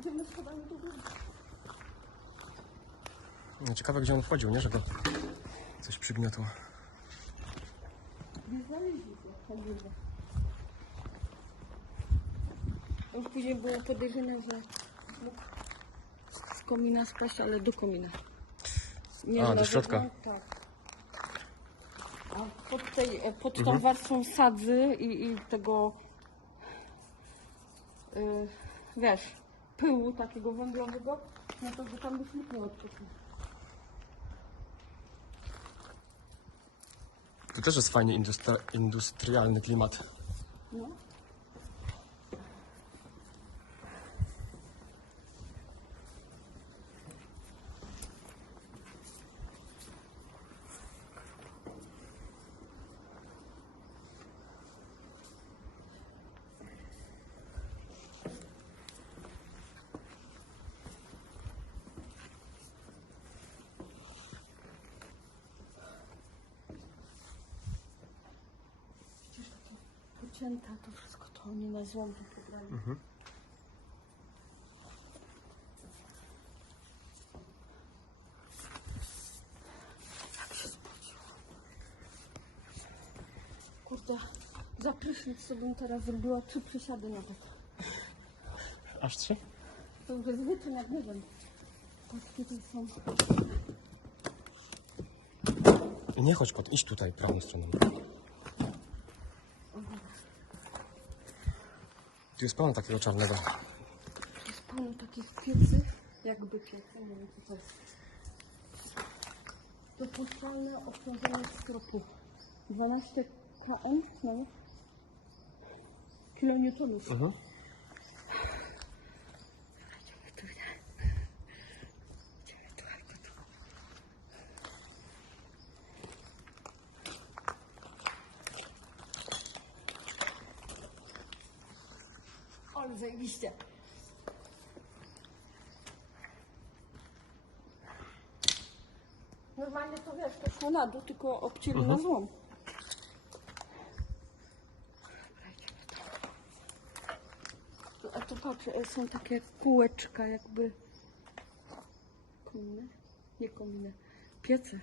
idziemy schodami do góry. No, Ciekawe, gdzie on wchodził, nie? Że go coś przygniotło. Nie znaleźli się na górze. Już później było podejrzane, że mógł z komina spaść, ale do komina. Nie A, do środka. zewnątrz, Tak. A pod, tej, pod tą Mhm. warstwą sadzy i, i tego y, wiesz, pyłu takiego węglowego, no to by tam byś nikt nie odpuścił. Tu też jest fajnie industria- industrialny klimat. No. Przecież takie pocięta to wszystko, to oni na złom wybrali. Jak się spociło. Kurde, za prysznic sobie teraz zrobiła trzy przysiady nawet. Aż trzy? To bez wyczyn jak nie wiem. Patrzcie, tu są. Nie chodź pod, idź tutaj, prawą stroną. Tu jest pełno takiego czarnego. Tu jest pełno takich piecy, jakby piecy, nie wiem co to jest. Dopuszczalne obciążenie stropu. 12 km, no. Kilonewtonów. Mhm. Ale zajebiście. Normalnie to wiesz, to szło na dół, tylko obcięli na złom. Tu- A tu patrz, e, są takie kółeczka jakby... Kominy? Nie kominy. Piece.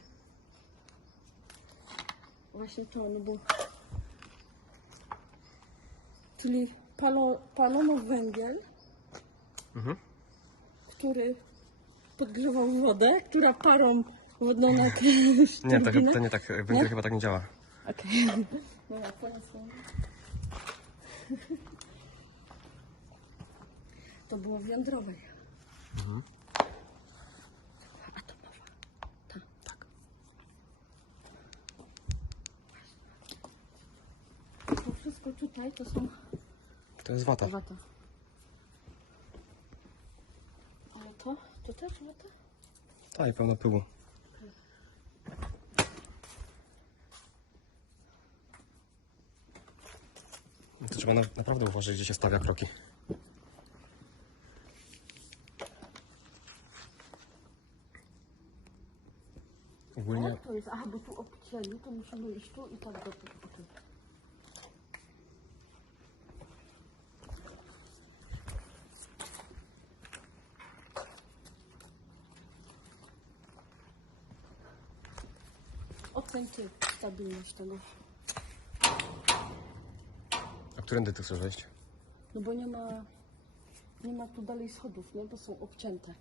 Właśnie to, no bo... Czyli palo, palono węgiel, Mhm. który podgrzewał wodę, która parą wodną na Nie, to, to nie tak, węgiel Nie? chyba tak nie działa. Okej. No mam. To było w jądrowej. Atomowa. Ta, tak. To wszystko tutaj to są To jest wata. wata. Ale to? To też wata? Tak, i pełno pyłu. To trzeba na, naprawdę uważać, gdzie się stawia kroki. Ogólnie Jak to jest? Aha, bo tu obcięli, to musimy iść tu i tak do o tu. Ty stabilność tego. A którędy ty chcesz wejść? No bo nie ma, nie ma tu dalej schodów, nie? Bo są obcięte.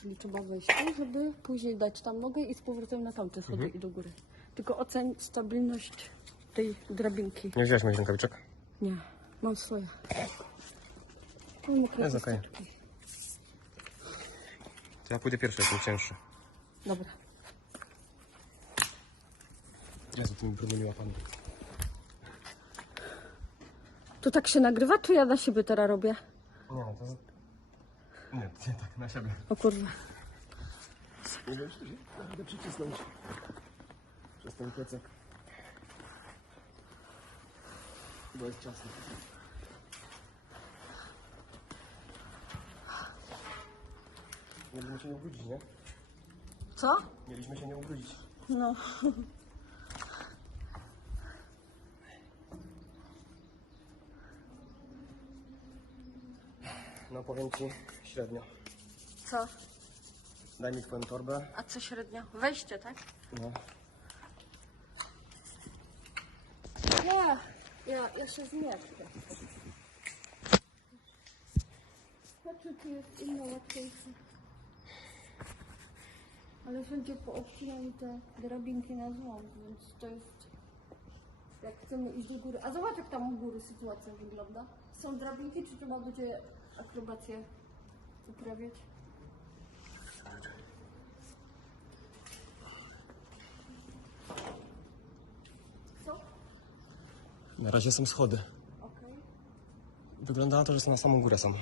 Czyli trzeba wejść tu, żeby później dać tam nogę i z powrotem na tamte schody i do góry. Tylko oceń stabilność tej drabinki. Nie wziąłeś moich rękawiczek? Nie, mam swoje. Mam mokre Jest okej. chusteczki. To ja pójdę pierwszy, jestem cięższy. Dobra. Jezu, tymi brudnymi łapami. To tak się nagrywa, czy ja na siebie teraz robię? Nie, no to... Nie, nie tak, na siebie. O kurwa. Nie da przycisnąć. Przez ten plecak. Chyba jest ciasno. Mieliśmy się nie ubrudzić, nie? Co? Mieliśmy się nie ubrudzić. No. No powiem ci średnio. Co? Daj mi twoją torbę. A co średnio? Wejście, tak? No. Ja, ja, ja się zmieszczę. Znaczy tu jest inna łatwiejsza. Ale wszędzie poobcinali te drabinki na złom, więc to jest... Jak chcemy iść do góry. A zobacz jak tam u góry sytuacja wygląda. Są drabinki, czy trzeba będzie akrobację uprawiać? Co? Na razie są schody. Okej. Wygląda na to, że są na samą górę sam.